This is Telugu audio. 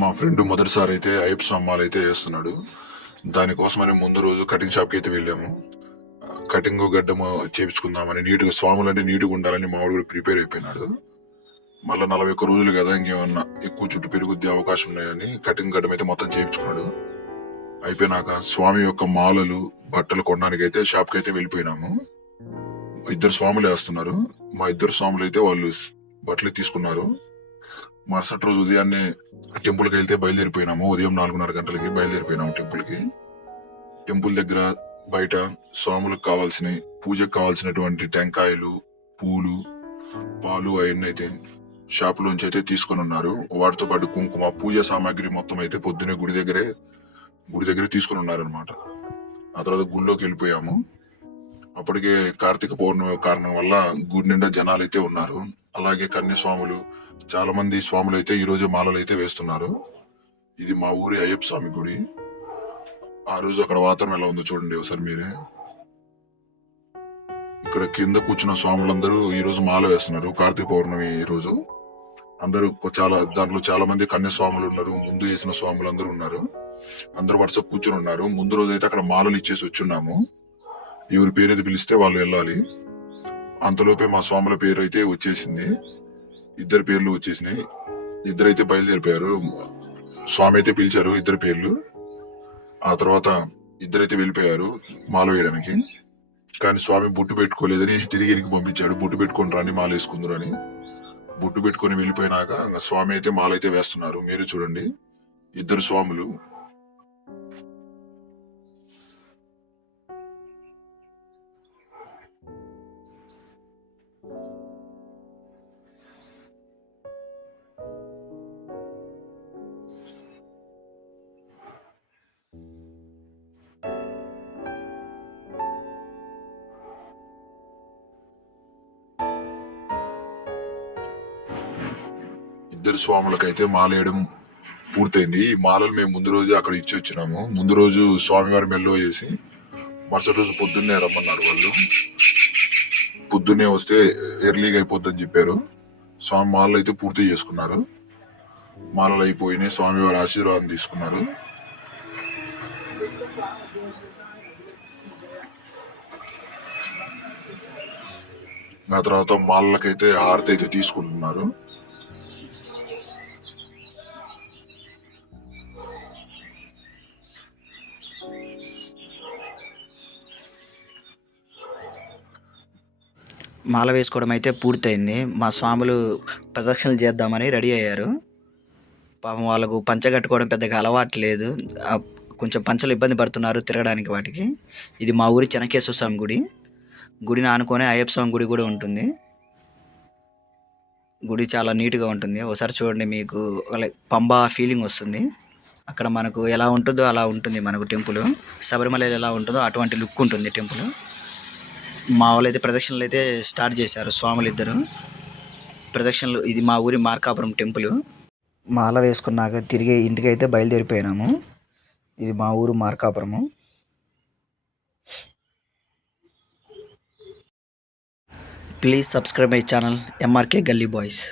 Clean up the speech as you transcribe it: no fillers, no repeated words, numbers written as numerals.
మా ఫ్రెండ్ మొదటిసారి అయితే అయ్యప్ప స్వామి అయితే వేస్తున్నాడు. దానికోసమని ముందు రోజు కటింగ్ షాప్కి అయితే వెళ్ళాము. కటింగ్ గడ్డము చేపించుకుందామని నీట్గా స్వాములంటే నీట్గా ఉండాలని మావాడు కూడా ప్రిపేర్ అయిపోయినాడు. మళ్ళీ 41 రోజులు కదా, ఇంకేమన్నా ఎక్కువ చుట్టూ పెరుగుద్ది అవకాశం ఉన్నాయని కటింగ్ గడ్డం అయితే మొత్తం చేయించుకున్నాడు. అయిపోయినాక స్వామి యొక్క మాలలు బట్టలు కొనడానికి అయితే షాప్ కి అయితే వెళ్ళిపోయినాము. ఇద్దరు స్వాములు వేస్తున్నారు. మా ఇద్దరు స్వాములు అయితే వాళ్ళు బట్టలు తీసుకున్నారు. మరుసటి రోజు ఉదయాన్నే టెంపుల్ కి వెళ్తే బయలుదేరిపోయినాము. ఉదయం 4:30 గంటలకి బయలుదేరిపోయినాము టెంపుల్ కి. టెంపుల్ దగ్గర బయట స్వాములకు కావాల్సిన పూజకు కావాల్సినటువంటి టెంకాయలు, పూలు, పాలు అవన్నీ అయితే షాప్ లోంచి అయితే తీసుకొని ఉన్నారు. వాటితో పాటు కుంకుమ, పూజ సామాగ్రి మొత్తం అయితే పొద్దునే గుడి దగ్గరే తీసుకొని ఉన్నారనమాట. ఆ తర్వాత గుడిలోకి వెళ్ళిపోయాము. అప్పటికే కార్తీక పౌర్ణమి కారణం వల్ల గుడి నిండా జనాలు అయితే ఉన్నారు. అలాగే కన్యస్వాములు, చాలా మంది స్వాములు అయితే ఈ రోజు మాలలు అయితే వేస్తున్నారు. ఇది మా ఊరి అయ్యప్ప స్వామి గుడి. ఆ రోజు అక్కడ వాతావరణం ఎలా ఉందో చూడండి ఒకసారి మీరే. ఇక్కడ కింద కూర్చున్న స్వాములందరూ ఈ రోజు మాల వేస్తున్నారు. కార్తీక పౌర్ణమి ఈ రోజు అందరూ దాంట్లో చాలా మంది కన్యస్వాములు ఉన్నారు. ముందు వేసిన స్వాములు అందరూ ఉన్నారు. అందరూ వరుస కూర్చుని ఉన్నారు. ముందు రోజు అయితే అక్కడ మాలలు ఇచ్చేసి వచ్చున్నాము. ఎవరి పేరు అయితే పిలిస్తే వాళ్ళు వెళ్ళాలి. అంతలోపే మా స్వాముల పేరు అయితే వచ్చేసింది. ఇద్దరు పేర్లు వచ్చేసినాయి. ఇద్దరైతే బయలుదేరిపోయారు. స్వామి అయితే పిలిచారు ఇద్దరు పేర్లు. ఆ తర్వాత ఇద్దరైతే వెళ్ళిపోయారు మాల వేయడానికి. కానీ స్వామి బొట్టు పెట్టుకోలేదని తిరిగి ఎనికి పంపించాడు. బొట్టు పెట్టుకొని రాని మాల వేసుకుందరు అని. బొట్టు పెట్టుకొని వెళ్ళిపోయినాక స్వామి అయితే మాల అయితే వేస్తున్నారు. మీరు చూడండి, ఇద్దరు స్వాములు. ఇద్దరు స్వాములకైతే మాల వేయడం పూర్తయింది. ఈ మాలలు మేము ముందు రోజు అక్కడ ఇచ్చి వచ్చినాము. ముందు రోజు స్వామివారి మెల్లో వేసి మరుసటి రోజు పొద్దున్నే రమ్మన్నారు వాళ్ళు. పొద్దున్నే వస్తే ఎర్లీగా అయిపోద్దని చెప్పారు. స్వామి మాలలు అయితే పూర్తి చేసుకున్నారు. మాలలు అయిపోయినాయి. స్వామివారి ఆశీర్వాదం తీసుకున్నారు. ఆ తర్వాత మాలలకైతే హారతి అయితే తీసుకుంటున్నారు. మాల వేసుకోవడం అయితే పూర్తయింది. మా స్వాములు ప్రదక్షిణలు చేద్దామని రెడీ అయ్యారు. పాపం వాళ్ళకు పంచ కట్టుకోవడం పెద్దగా అలవాటు లేదు. కొంచెం పంచలు ఇబ్బంది పడుతున్నారు తిరగడానికి వాటికి. ఇది మా ఊరి చెనకేశ్వర స్వామి గుడి. గుడిని ఆనుకొని అయ్యప్ప స్వామి గుడి కూడా ఉంటుంది. గుడి చాలా నీట్గా ఉంటుంది. ఒకసారి చూడండి, మీకు పంబా ఫీలింగ్ వస్తుంది. అక్కడ మనకు ఎలా ఉంటుందో అలా ఉంటుంది మనకు టెంపుల్. శబరిమల ఎలా ఉంటుందో అటువంటి లుక్ ఉంటుంది టెంపుల్. మా వాళ్ళు అయితే ప్రదక్షిణలు అయితే స్టార్ట్ చేశారు స్వాములు ఇద్దరు. ప్రదక్షిణలు, ఇది మా ఊరి మార్కాపురం టెంపుల్. మాల వేసుకున్నాక తిరిగి ఇంటికి అయితే బయలుదేరిపోయినాము. ఇది మా ఊరు Markapuram. Please subscribe my channel MRK గల్లీ బాయ్స్.